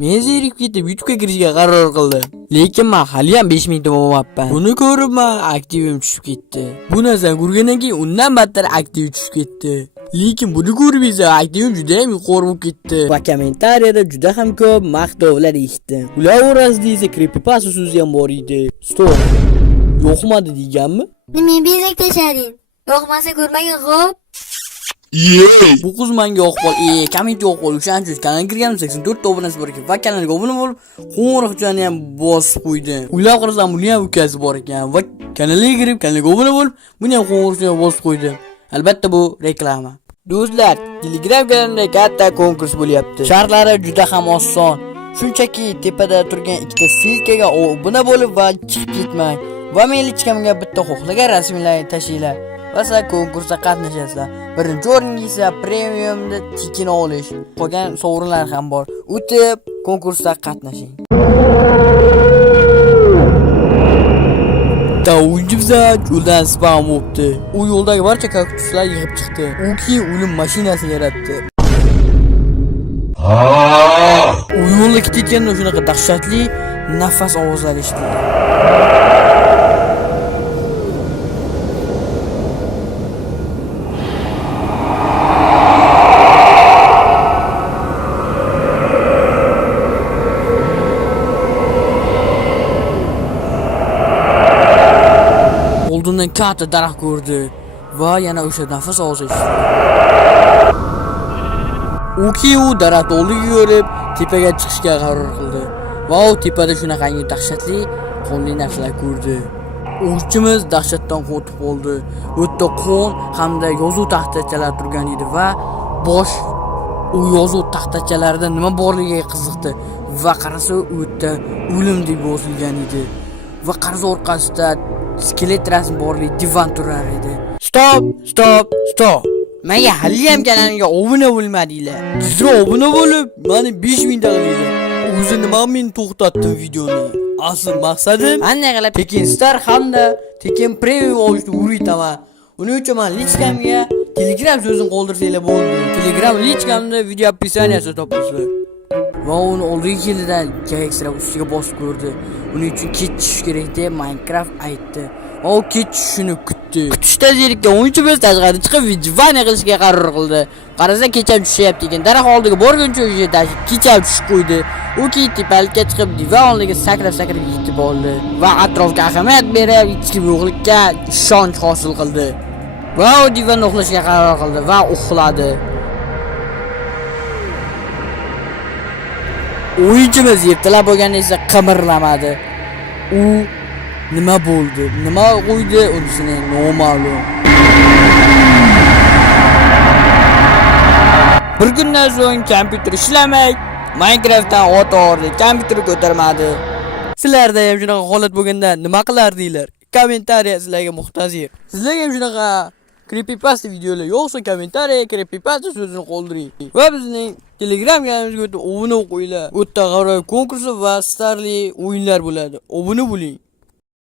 Men zerikib ketib YouTube'ga kirishga qaror qildim. Lekin men hali ham 5000 ta bo'lmayapman. Buni ko'rib men aktivim tushib ketdi. Bu narsani ko'rgandan keyin undan battar aktiv tushib ketdi. Lekin buni ko'rib esa aktivim juda ham yuqori bo'lib ketdi. Va kommentariyada juda ham ko'p maqtovlar eshitdim. Ular orasida esa creepypasta so'zi ham bor edi. Stop. Yo'qmadi deganmi? Nima bezak tashlading? Yo'qmasa ko'rmagin xo'p. Bu qiz menga yoqib komment yo'q bo'lib, o'shaning uchun kanalga kirganim 84 ta obunasi bor ekan va kanalga obuna bo'lib, qo'ng'iroqchani ham bosib qo'ydim. Ular qarasam, buni ham ukasi bor ekan va kanalga kirib, kanalga obuna bo'lib, buni ham qo'ng'iroqchani bosib qo'ydim. Albatta bu reklama. Do'stlar, Telegram kanalida katta konkurs bo'lyapti. Shartlari juda ham oson. Shunchaki tepada turgan ikkita silkaga obuna bo'lib va chiqib ketmang. Va melichkamga bitta xohlagan rasmlarni tashinglar. Va siz konkursda qatnashasizlar. Birinchi o'ringa esa premiumni tekin olish. Qolgan sovrinlar ham bor. O'tib konkursda qatnashing. Davunjibza yo'ldan spam bo'libdi. U yo'ldagi barcha kaktuslar yig'ib chiqdi. U keyin o'lim mashinasini yaratdi. U yo'lda ketayotganda shunaqa dahshatli nafas ovozlari eshitildi. Oldindan katta daraxt ko'rdi va yana o'sha nafas ovozi eshitdi. U daraxt oldiga yurib, tepaga chiqishga qaror qildi. Va u tepada shunaqangi dahshatli qonli narsalar ko'rdi. O'qchimiz dahshatdan qotib qoldi. O'tda qon hamda yozuv taxtachalar turgan edi va bosh u yozuv taxtachalarida nima borligiga qiziqdi va qarasa o'tda o'lim deb yozilgan edi. Va qarasa orqasida skelet rasmi borli divan turar edi. Stop. Menga hali ham kanalimga obuna bo'lmadinglar. Sizlar obuna bo'lib, meni 5000 ta qilinglar. O'zi nima men to'xtatdim videoni? Asl maqsadim qanday qilib Tekin Star hamda Tekin Premium olishni o'rgataman. Uning uchun men lichkamga Telegram so'zini qoldirsanglar bo'ldi. Telegram lichkamda video описаниесida topasizlar. Va uni oldiga keldidan ekstra ustiga bosib ko'rdi. Uning uchun ketish kerak deb Minecraft aytdi. Va u ketishini kutdi. Kutishda zerikkan o'yinchimiz tashqari chiqib vijvani qilishga qaror qildi. Qarasa kecham tushyapti ekan. Daraxt oldiga borguncha o'sha tashib kecham tushib qo'ydi. U tepalikka chiqib divan oldiga sakrab yetib oldi va atrofga ahamiyat berib ichki yo'qlikka ishonch hosil qildi. Va u divanda uxlashga qaror qildi va uxladi. O'yinchimiz ertalab bo'lganda esa qimirlamadi. U nima bo'ldi? Nima qo'ydi? Unisini noma'lum. Bir kundan so'ng kompyuter ishlamay, Minecraftdan o'tordi, kompyuter ko'tarmadi. Sizlarda ham shunaqa holat bo'lganda nima qilardinglar? Kommentariya sizlarga muhtazir. Sizlarga ham shunaqa creepypasta videolar yo'qsa kommentariyaga creepypasta so'zini qoldiring. Va bizning Telegram kanalimizga o'tib obuna qo'yinglar. O'tda g'aroyib konkursi va starli o'yinlar bo'ladi. Obuna bo'ling.